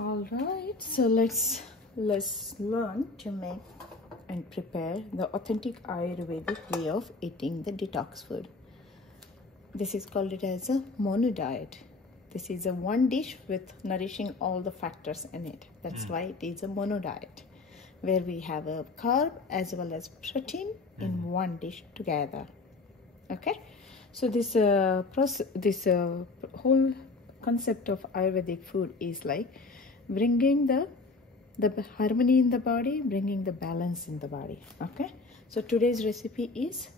All right, so let's learn to make and prepare the authentic Ayurvedic way of eating the detox food. This is called it as a mono diet. This is a one dish with nourishing all the factors in it. That's why it is a mono diet, where we have a carb as well as protein in one dish together. Okay, so this whole concept of Ayurvedic food is like bringing the harmony in the body, bringing the balance in the body. Okay, so today's recipe is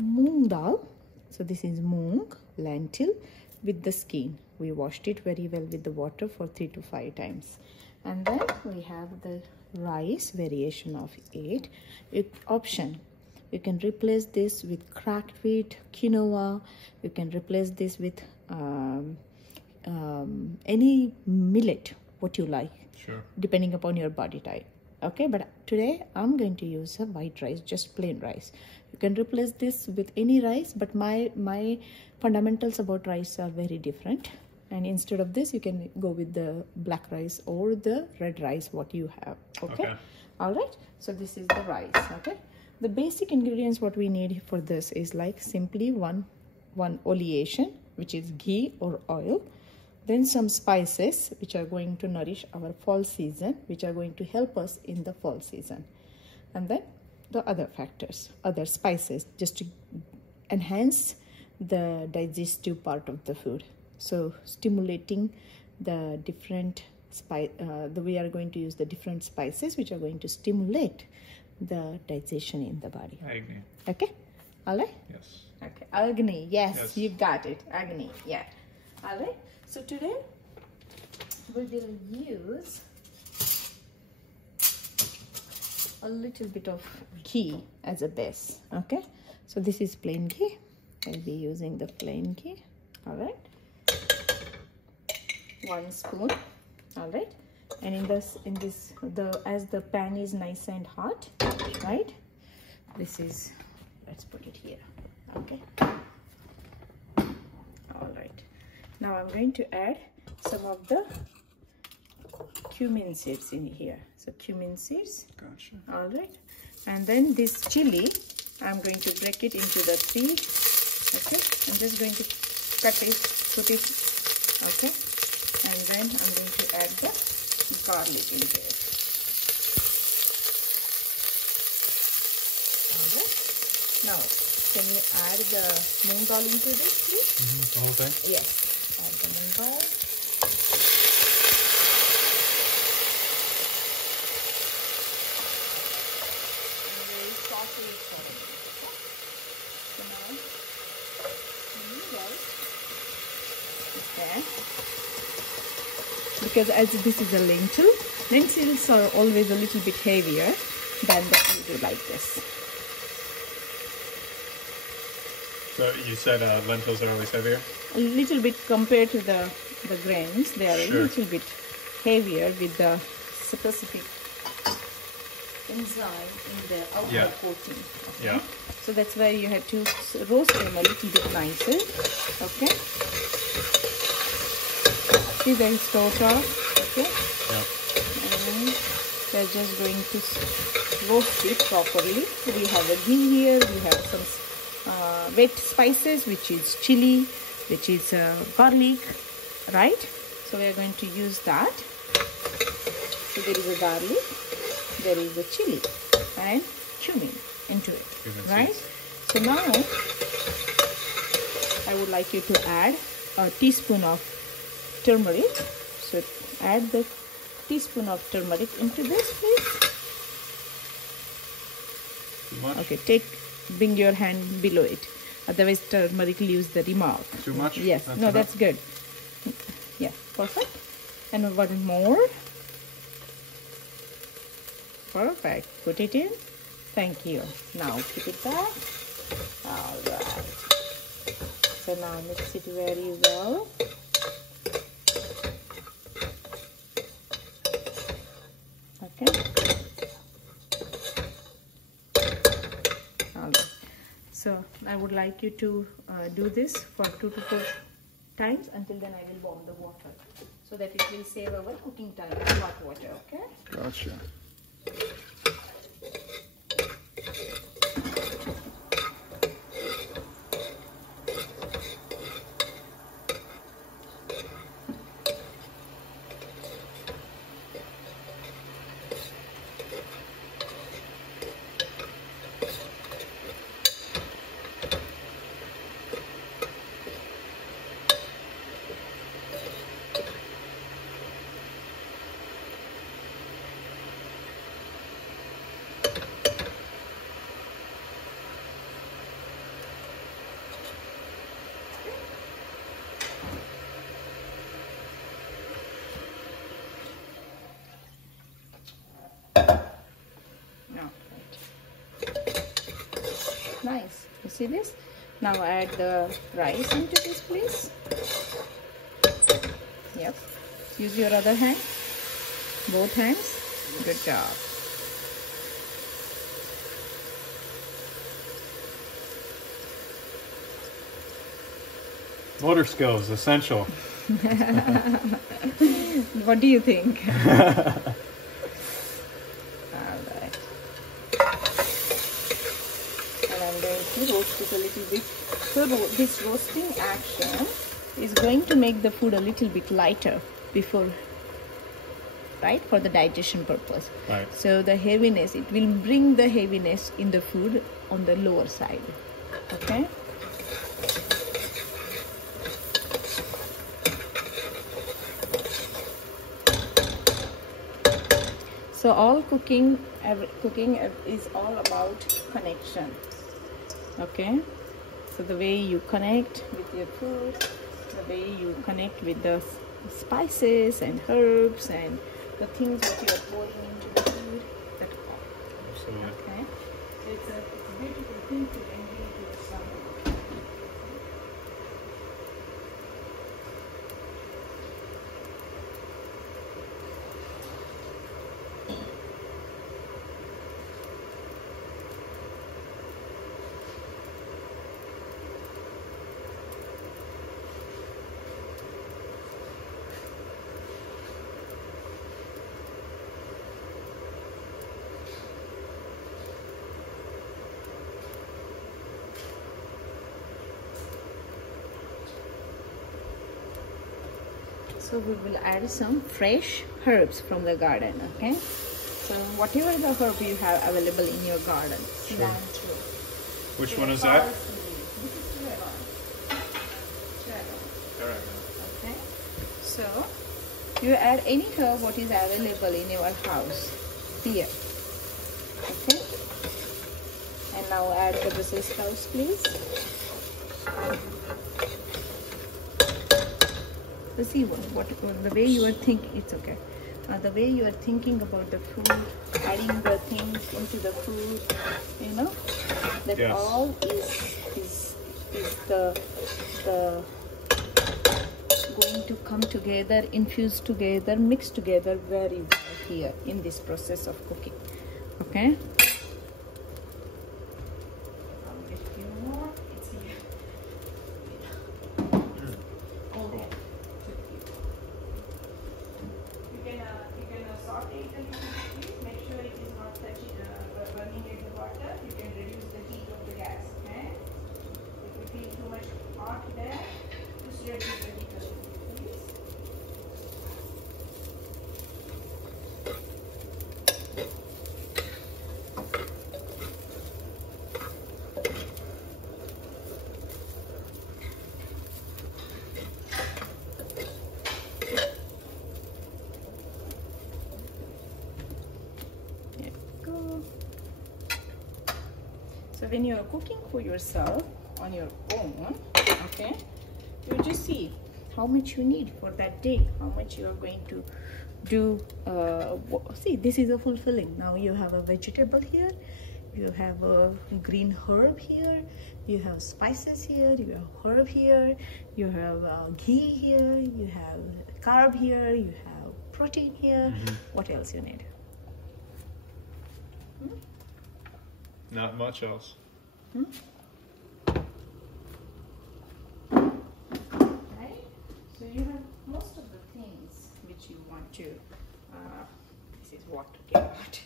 moong dal. So this is moong, lentil with the skin. We washed it very well with the water for 3 to 5 times. And then we have the rice variation of it. Option, you can replace this with cracked wheat, quinoa. You can replace this with any millet, what you like, sure, depending upon your body type. Okay, but today I'm going to use a white rice, just plain rice. You can replace this with any rice, but my fundamentals about rice are very different. And instead of this, you can go with the black rice or the red rice, what you have. Okay. All right, so this is the rice. Okay, the basic ingredients what we need for this is like simply one oleation, which is ghee or oil. Then some spices which are going to nourish our fall season, which are going to help us in the fall season. And then the other factors, other spices, just to enhance the digestive part of the food. So stimulating the different we are going to use the different spices which are going to stimulate the digestion in the body. Agni. Okay, all right? Yes. Okay, Agni, yes, you got it, Agni, yeah. All right, so today we will use a little bit of ghee as a base. Okay, so this is plain ghee. I'll be using the plain ghee. All right, 1 spoon. All right, and as the pan is nice and hot, right, this is, let's put it here. Okay, all right, now I'm going to add some of the cumin seeds in here. So cumin seeds. Gotcha. All right, and then this chili, I'm going to break it into the 3. Okay, I'm just going to cut it, put it. Okay, and then I'm going to add the garlic into it. All right, now can you add the moong dal into this, please? The whole thing? Yes, add the moong dal. Okay. Because as this is a lentils are always a little bit heavier than the food like this. So you said lentils are always heavier? A little bit compared to the grains, they are a little bit heavier with the specific enzyme in the outer coating. Okay? Yeah. So that's why you have to roast them a little bit nicer. Okay. See, there is total. Okay. Yeah. And we're just going to roast it properly. We have a ghee here. We have some wet spices, which is chili, which is garlic, right? So we are going to use that. So there is a garlic, there is a chili and cumin into it, right? So now I would like you to add a teaspoon of turmeric. So add the teaspoon of turmeric into this, please. Too much? Okay, bring your hand below it. Otherwise turmeric leaves the remark. Too much? Yes. No, that's good. Yeah, perfect. And one more. Perfect. Put it in. Thank you. Now keep it back. All right. So now mix it very well. Okay. All right. So I would like you to do this for 2 to 4 times. Until then I will warm the water. so that it will save our cooking time with hot water. Okay. Gotcha. Nice. You see this? Now add the rice into this, please. Yep. Use your other hand. Both hands. Good job. Motor skills, essential. What do you think? Alright. And I'm going to roast it a little bit. So this roasting action is going to make the food a little bit lighter before, right, for the digestion purpose. Right. So the heaviness, it will bring the heaviness in the food on the lower side. Okay. So all cooking is all about connection. Okay. So the way you connect with your food, the way you connect with the spices and herbs and the things that you are pouring into the food. That's all. Absolutely. Okay. So it's a beautiful thing to engage with someone. So we will add some fresh herbs from the garden. Okay. So whatever the herb you have available in your garden. Sure. Cilantro. Which one is that? This is Alright. okay. So you add any herb what is available in your house here. Okay. And now add the Brussels sprouts, please. So see what the way you are thinking, it's okay. The way you are thinking about the food, adding the things into the food, you know, that yes. all is the going to come together, infuse together, mix together very well here in this process of cooking. Okay. So when you are cooking for yourself on your own, okay, you just see how much you need for that day, how much you are going to do. See, this is a fulfilling. Now you have a vegetable here, you have a green herb here, you have spices here, you have herb here, you have ghee here, you have carb here, you have protein here. What else you need? Not much else. Right? So you have most of the things to, this is what to get out.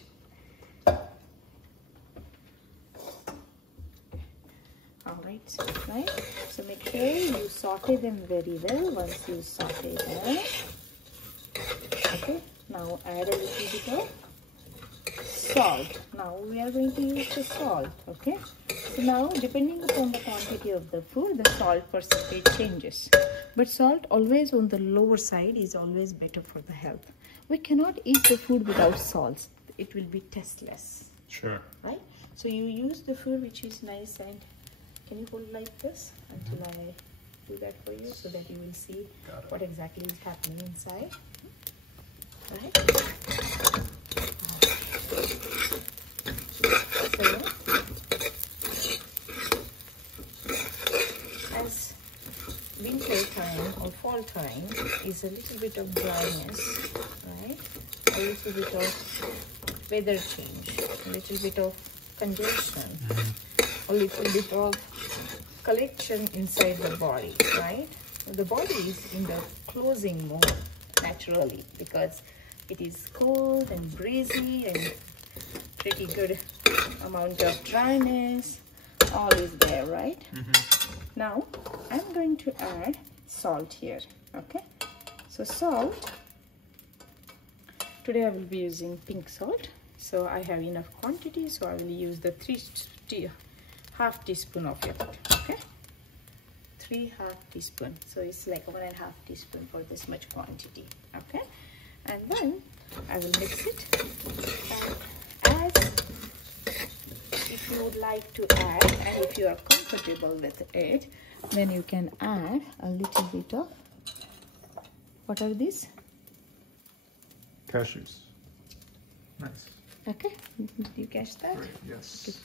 Alright, so right. So make sure you saute them very well. Once you saute them, okay, now add a little bit of salt. Now we are going to use the salt, okay. So now depending upon the quantity of the food, the salt percentage changes. But salt always on the lower side is always better for the health. We cannot eat the food without salt. It will be tasteless. Sure. Right? So you use the food which is nice, and can you hold like this until I do that for you so that you will see what exactly is happening inside. Right? So, as winter time or fall time is a little bit of dryness, right? A little bit of weather change, a little bit of congestion, a little bit of collection inside the body, right? The body is in the closing mode naturally because it is cold and breezy and pretty good amount of dryness, all is there, right? Now I'm going to add salt here, okay? So salt, today I will be using pink salt, so I have enough quantity, so I will use the half teaspoon of it, okay? 3 half teaspoon, so it's like 1.5 teaspoon for this much quantity, okay? And then I will mix it, and as if you would like to add, and if you are comfortable with it, then you can add a little bit of, what are these? Cashews. Nice. Okay, did you catch that? Great. Yes. Okay.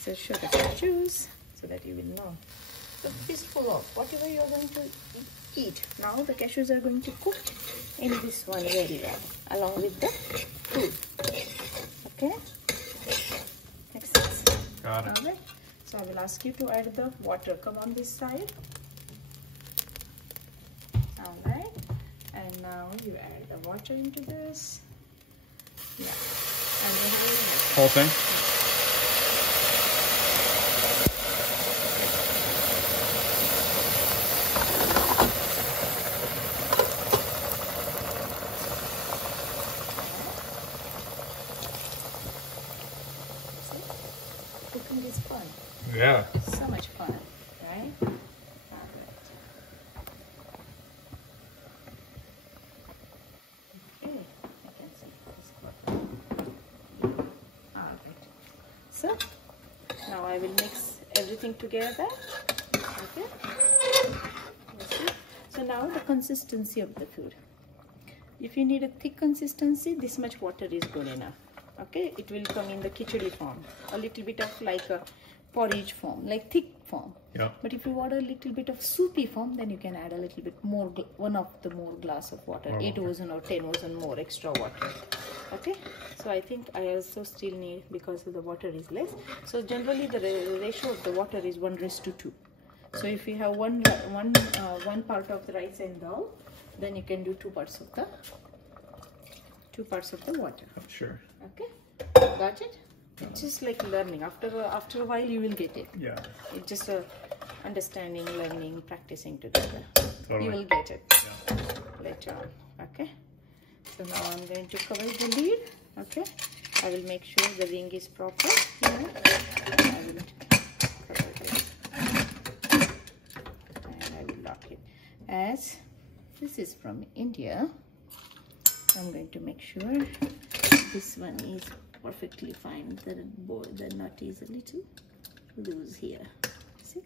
So show the cashews so that you will know. The fistful of whatever you are going to eat. Now the cashews are going to cook in this one very well, along with the food. Okay? Makes sense? Got it. Alright. So I will ask you to add the water. Come on this side. Alright. And now you add the water into this. Yeah. And then Whole thing? cooking is fun. Yeah. So much fun, right? Okay, I can see this part. Alright. So now I will mix everything together. Okay. You see? So now the consistency of the food. If you need a thick consistency, this much water is good enough. Okay, it will come in the khichadi form, a little bit of like a porridge form, like thick form. Yeah. But if you want a little bit of soupy form, then you can add a little bit more, one of the more glass of water, 8 ozen or 10 ozen more extra water. Okay, so I think I also still need, because the water is less. So generally the ratio of the water is 1:2. So if you have one part of the rice and dal, then you can do 2 parts of the water. Oh, sure. Okay, got it? It's just like learning. After a while, you will get it. Yeah. It's just understanding, learning, practicing together. Totally. You will get it Yeah. later on. Okay. So now I'm going to cover the lid. Okay. I will make sure the ring is proper. I will cover this, and I will lock it. As this is from India, I'm going to make sure this one is perfectly fine. The nut is a little loose here. See?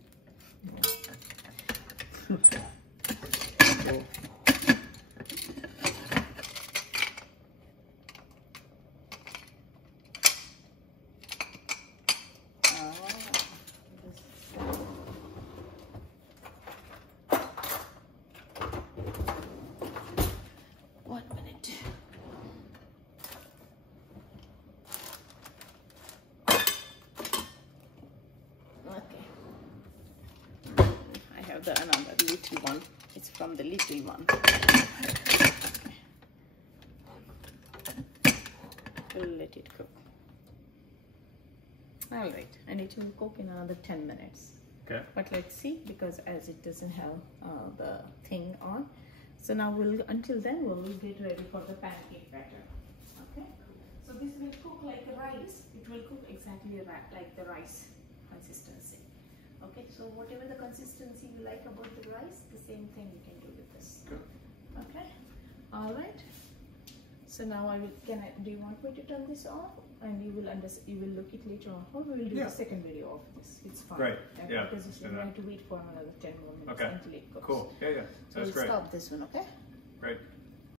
Another little one. It's from the little one. will let it cook. All right, and it will cook in another 10 minutes. Okay. But let's see, because as it doesn't have the thing on, so now until then we'll get ready for the pancake batter. Okay. So this will cook like rice. It will cook exactly like the rice consistency. Okay. So whatever the consistency you like about the rice, the same thing you can do with this. Good. Okay. All right. So now do you want me to turn this off, and you will look it later on, or we will do the second video of this. It's fine. Great. Okay? Yeah. Because you're going to wait for another 10 more minutes until it cooks. Cool. Yeah. So That's we'll great. stop this one, okay? Great.